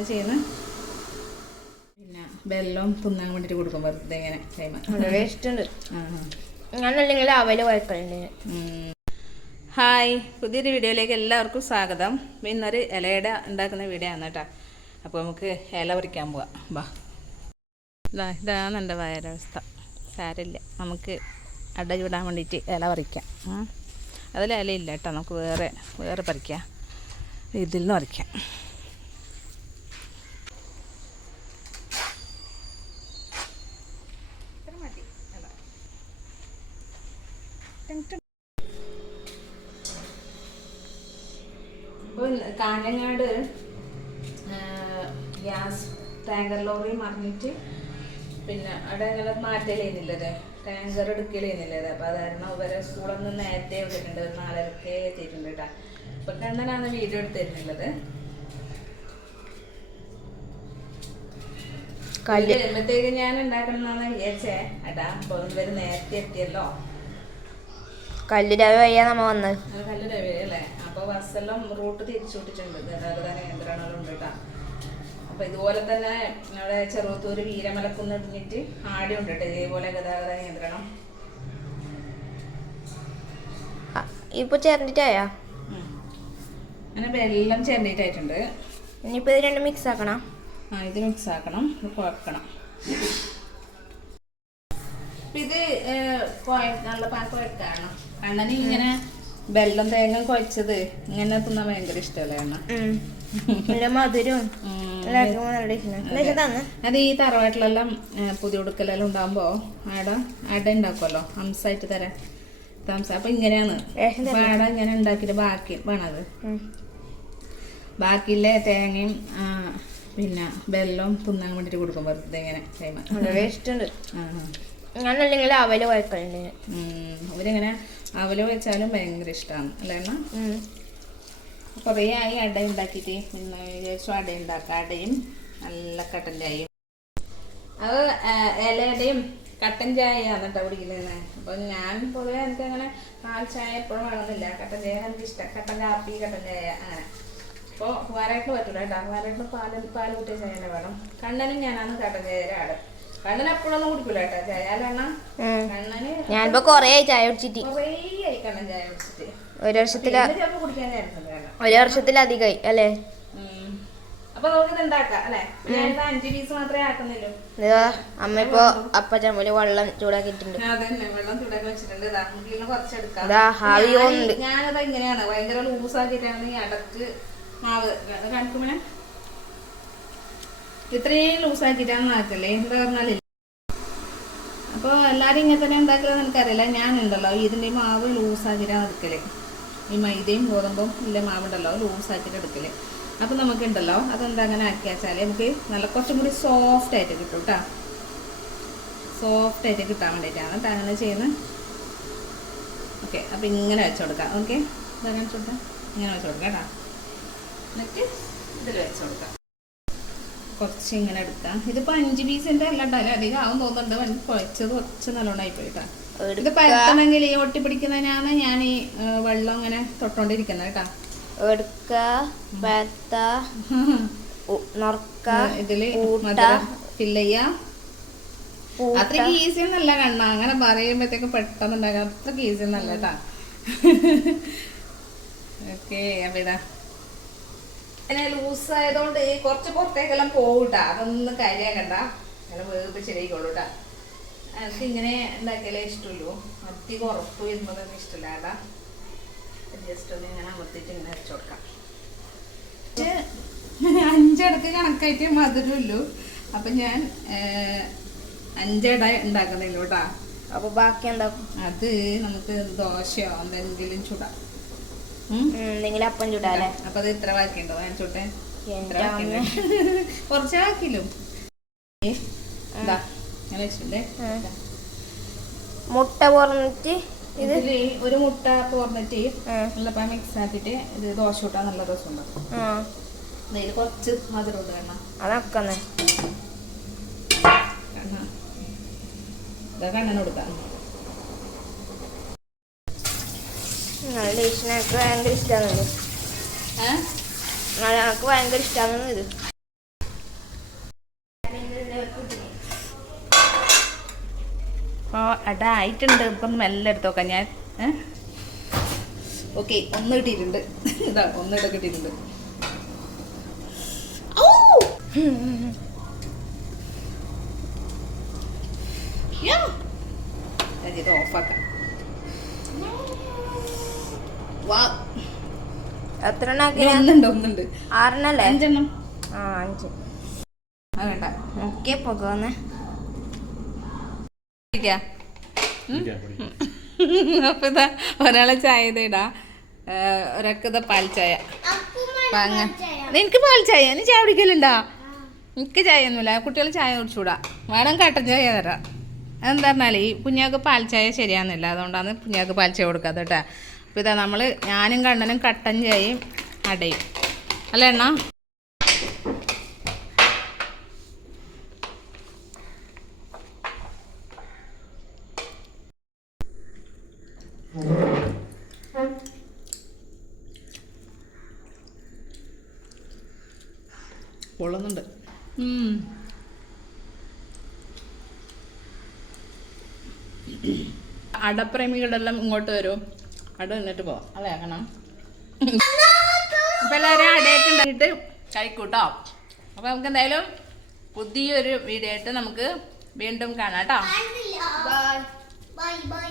അങ്ങനെ ചെയ്യുന്ന പിന്നെ വെള്ളം തിന്നാൻ വേണ്ടിയിട്ട് കൊടുക്കും വെറുതെ ഇങ്ങനെ ഇഷ്ടമുണ്ട്. ഞാനല്ലെങ്കിൽ അവല് കുഴപ്പമില്ല. ഹായ്, പുതിയൊരു വീഡിയോയിലേക്ക് എല്ലാവർക്കും സ്വാഗതം. ഇന്നൊരു ഇലയുടെ ഉണ്ടാക്കുന്ന വീഡിയോ ആണ് കേട്ടോ. അപ്പോൾ നമുക്ക് ഇല പറിക്കാൻ പോവാം. ബാ, ഇതാണ് എൻ്റെ വയറവസ്ഥ. സാരമില്ല, നമുക്ക് അട ചൂടാൻ വേണ്ടിയിട്ട് ഇല പറിക്കാം. അതിൽ ഇലയില്ല കേട്ടോ, നമുക്ക് വേറെ പറിക്കാം. ഇതിൽ നിന്ന് പറിക്കാം. അപ്പോൾ കാഞ്ഞങ്ങാട് ഗ്യാസ് ടാങ്കർ ലോറി മറിഞ്ഞിട്ട് പിന്നെ അവിടെ അങ്ങനെ മാറ്റലേന്നില്ലത്, ടാങ്കർ എടുക്കലേന്നില്ലത്. അപ്പോൾ അത് കാരണം ഇവരെ സ്കൂളിൽ നിന്ന് നേരത്തെ വിട്ടിട്ടുണ്ട്, 4:30 എത്തിയിട്ടുണ്ട് കേട്ടോ. അപ്പോൾ കണ്ണനാണ് വീഡിയോ എടുത്തിരുന്നുള്ളത്. വരുമ്പോഴത്തേക്ക് ഞാൻ ഉണ്ടാക്കണമെന്നാണ് വിചാരിച്ചേ അടാ. അപ്പോൾ ഇവര് നേരത്തെ എത്തിയല്ലോ. കല്ല് രവ വയ്യാ നമ്മ വന്നത്. കല്ല് രവയല്ലേ. അപ്പോൾ ബസ്സെല്ലാം റൂട്ട് തിരിച്ചു വിട്ടിട്ടുണ്ട്, ഗതാഗത നിയന്ത്രണമെല്ലാം ഉണ്ട് കേട്ടോ. അപ്പോൾ ഇതുപോലെ തന്നെ അവിടെ ചെറുത്തൂര് വീരമലക്കുന്ന് ഇടിഞ്ഞിട്ട് ആടി ഉണ്ട് കേട്ടോ ഇതേപോലെ ഗതാഗത നിയന്ത്രണം. ഇപ്പൊ ചേർന്നിട്ടായാ? അങ്ങനെ വെള്ളം ചേർന്നിട്ടായിട്ടുണ്ട്. ഇനിയിപ്പോൾ ഇത് രണ്ടും മിക്സ് ആക്കണം. ഇത് മിക്സ് ആക്കണം, ഇത് കുഴക്കണം. ഇത് നല്ല കുഴക്കാണ്. കണ്ണന് ഇങ്ങനെ വെള്ളം തേങ്ങ കുഴച്ചത് ഇങ്ങനെ തിന്നാൻ ഭയങ്കര ഇഷ്ടമല്ലേ അണ്ണ? മധുരവും അത് ഈ തറവാട്ടിലെല്ലാം പുതിയ ഉടുക്കലെല്ലാം ഉണ്ടാകുമ്പോ അട ഉണ്ടാക്കുമല്ലോ, ഹംസായിട്ട് തരാം താമസം. അപ്പൊ ഇങ്ങനെയാണ് അട ഇങ്ങനെ ഉണ്ടാക്കിയിട്ട് ബാക്കി വേണത്. ബാക്കിയില്ലേ തേങ്ങയും പിന്നെ വെള്ളം തിന്നാൻ വേണ്ടിട്ട് കൊടുക്കും വെറുതെ ഇങ്ങനെ. ഇഷ്ടമുണ്ട്. ഞാനല്ലെങ്കിൽ അവല് കുഴപ്പമില്ല. അവരിങ്ങനെ അവല് വെച്ചാലും ഭയങ്കര ഇഷ്ടമാണ് അല്ലേ അണ്ണ? കുറേ ആയി അട ഉണ്ടാക്കിയിട്ട്. പിന്നെ വിചാരിച്ചു അട ഉണ്ടാക്കാം. അടയും നല്ല കട്ടൻ ചായയും. അത് ഇലയുടെയും കട്ടൻ ചായയാണ് കേട്ടോ കുടിക്കുന്നത്. അപ്പോൾ ഞാൻ പൊതുവെ എനിക്കങ്ങനെ പാൽ ചായ എപ്പോഴും വേണമെന്നില്ല. കട്ടൻ ചായ എനിക്ക് ഇഷ്ടം. കട്ടൻ കാപ്പി, കട്ടൻ ചായ അങ്ങനെ. അപ്പോൾ വാരായിട്ട് പറ്റൂല കേട്ടോ. വാരായിട്ട് പാൽ കൂട്ടിയ ചായ തന്നെ വേണം. കണ്ണനും ഞാനാണ് കട്ടൻ ചായയുടെ ആട്. കണ്ണൻ എപ്പോഴൊന്നും കുടിക്കൂല കേട്ടോ ചായ. അല്ല കണ്ണന് ഞാനിപ്പോ കൊറേ ചായ കുടിച്ചിട്ട്, കുറേ ആയി കണ്ണൻ ചായ കുടിച്ചിട്ട്. ഒരു വർഷത്തിലധികമായി അല്ലേ? അപ്പൊ നമുക്ക് ഉണ്ടാക്കാം അല്ലെ. 5 പീസ് മാത്രമേ ആക്കുന്നില്ലൂ. അമ്മ ഇപ്പൊ അപ്പച്ചമ്മല് വെള്ളം ചൂടാക്കിയിട്ടുണ്ട്. അതന്നെ, വെള്ളം ചൂടാക്കി വെച്ചിട്ടുണ്ട്. കുറച്ചെടുക്കാം. ഞാനത് ഇങ്ങനെയാണ് ഭയങ്കര ലൂസാക്കിയിട്ടാണ് ഈ അടക്ക് മാവ് കാണിക്കുമ്പോഴേ ഇത്രയും ലൂസാക്കിയിട്ടാണ് ആക്കല്ലേ. എന്താ പറഞ്ഞാലില്ല. അപ്പോൾ എല്ലാവരും ഇങ്ങനെ തന്നെ ഉണ്ടാക്കലെന്ന് എനിക്കറിയില്ല. ഞാനുണ്ടല്ലോ ഇതിൻ്റെ മാവ് ലൂസാക്കിയിട്ടാണ് എടുക്കല്. ഈ മൈദയും ഗോതമ്പും ഇല്ല മാവുണ്ടല്ലോ ലൂസാക്കിയിട്ട് എടുക്കല്. അപ്പം നമുക്കുണ്ടല്ലോ അതെന്താ അങ്ങനെ ആക്കി വെച്ചാൽ നമുക്ക് നല്ല കുറച്ചും കൂടി സോഫ്റ്റ് ആയിട്ട് കിട്ടും കേട്ടോ. സോഫ്റ്റ് ആയിട്ട് കിട്ടാൻ വേണ്ടിയിട്ടാണ് കേട്ടോ അങ്ങനെ ചെയ്യുന്നത്. ഓക്കെ, അപ്പം ഇങ്ങനെ വെച്ച് കൊടുക്കാം. ഓക്കെ, ഇതങ്ങനെ വെച്ച് കൊടുക്കാം. ഇങ്ങനെ വെച്ച് കൊടുക്കാം കേട്ടോ. എന്നിട്ട് ഇതിൽ വെച്ച് കൊടുക്കാം. കുറച്ച് ഇങ്ങനെ എടുക്കാം. ഇതിപ്പോൾ 5 പീസിൻ്റെ അല്ല ഉണ്ടാവില്ല, അധികം ആവും തോന്നുന്നുണ്ട്. കുഴച്ചത് കുറച്ച് നല്ലോണമായി പോയിട്ടാ. ഇത് പരത്തണമെങ്കിൽ ഈ ഒട്ടിപ്പിടിക്കുന്നതിനാണ് ഞാൻ ഈ വെള്ളം ഇങ്ങനെ തൊട്ടോണ്ടിരിക്കുന്നത് കേട്ടോ. ഇതില് ഫില്ല് ചെയ്യാം. അത്രയ്ക്ക് ഈസി ഒന്നല്ല കണ്ണ, അങ്ങനെ പറയുമ്പോഴത്തേക്ക് പെട്ടെന്ന് ഉണ്ടാക്കാം. അത്രയ്ക്ക് ഈസി ഒന്നല്ല കേട്ടാ. ഓക്കെ, അപ്പൊ ഇതാ അങ്ങനെ ലൂസ് ആയതുകൊണ്ട് കുറച്ച് പുറത്തേക്കെല്ലാം പോകൂട്ടാ. അതൊന്നും കാര്യമാക്കണ്ട, അങ്ങനെ വേർപ്പ് ശരിയായിക്കോളൂ കേട്ടാ. എനിക്ക് ഇങ്ങനെ ഉണ്ടാക്കിയാലേ ഇഷ്ടമുള്ളൂ. അധികം ഉറപ്പ് വരുന്നതൊന്നും ഇഷ്ടമില്ല കേട്ടാ. ജസ്റ്റ് ഒന്ന് ഇങ്ങനെ അമർത്തിയിട്ട് ഇങ്ങനെ വെച്ച് കൊടുക്കാം. 5 അടക്ക് കണക്കായിട്ട് മധുരമില്ലു. അപ്പം ഞാൻ 5 അട ഉണ്ടാക്കുന്നില്ല കേട്ടാ. അപ്പൊ ബാക്കി എന്താക്കും? അത് നമുക്ക് ദോശയോ എന്തെങ്കിലും ചൂടാം. എന്തെങ്കിലും അപ്പം ചൂടാല്ലേ. അപ്പൊ അത് ഇത്ര ബാക്കിയുണ്ടോ? ഞാൻ ചൂട്ടെ കുറച്ച് ബാക്കിയില്ലോ. മുട്ട പോർന്നിട്ട് ഇതില് ഒരു മുട്ട പോർന്നിട്ട് നല്ലപ്പോ മിക്സ് ആക്കിട്ട് ഇത് ദോശ കൂട്ടാൻ നല്ല രസമുണ്ടാവും. ഇതിൽ കുറച്ച് മധുരം ഉണ്ട് കാരണം അതൊക്കെ കണ്ണന് കൊടുക്കാം. ഭയങ്കര ഇഷ്ടമാണ്. ഞങ്ങൾക്ക് ഭയങ്കര ഇഷ്ടമാണ് ഇത്. അപ്പോൾ അട ആയിട്ടുണ്ട്. നമുക്കൊന്ന് മെല്ലെ എടുത്ത് നോക്കാം ഞാൻ. ഓക്കെ, ഒന്ന് കിട്ടിയിട്ടുണ്ട്. ഇതാ ഒന്നിട കിട്ടിയിട്ടുണ്ട്. ഇത് ഓഫാക്കാം. എത്ര ഒന്നുണ്ട് 6 5 5 വേണ്ട. ഒക്കെ പോകുന്നേ അപ്പൊ ഇതാ ഒരാളെ ചായ ഇതാ, ഒരാൾക്ക് ഇതാ പാൽ ചായ. നിനക്ക് പാൽ ചായ? നീ ചായ കുടിക്കലുണ്ടാ? എനിക്ക് ചായ ഒന്നുമില്ല, കുട്ടികൾ ചായ കുടിച്ചുകൂടാ. വേണം കട്ടൻ ചായ തരാം. അതെന്താ പറഞ്ഞാൽ ഈ കുഞ്ഞാക്ക് പാൽ ചായ ശരിയാകുന്നില്ല, അതുകൊണ്ടാണ് കുഞ്ഞാക്ക് പാൽ ചായ കൊടുക്കാത്ത കേട്ടോ. അപ്പോൾ ഇതാ നമ്മൾ ഞാനും കണ്ണനും കട്ടൻ ചായയും അടയും അല്ല എണ്ണ. കൊള്ളുന്നുണ്ട്. അടപ്രേമികളെല്ലാം ഇങ്ങോട്ട് വരും, അട നിന്നിട്ട് പോവാം അല്ലേ കാരണം. അപ്പം എല്ലാവരും അടയൊക്കെ ഉണ്ടാക്കിയിട്ട് കഴിക്കൂട്ടോ. അപ്പം നമുക്ക് എന്തായാലും പുതിയൊരു വീഡിയോ ആയിട്ട് നമുക്ക് വീണ്ടും കാണാം കേട്ടോ. ബൈ.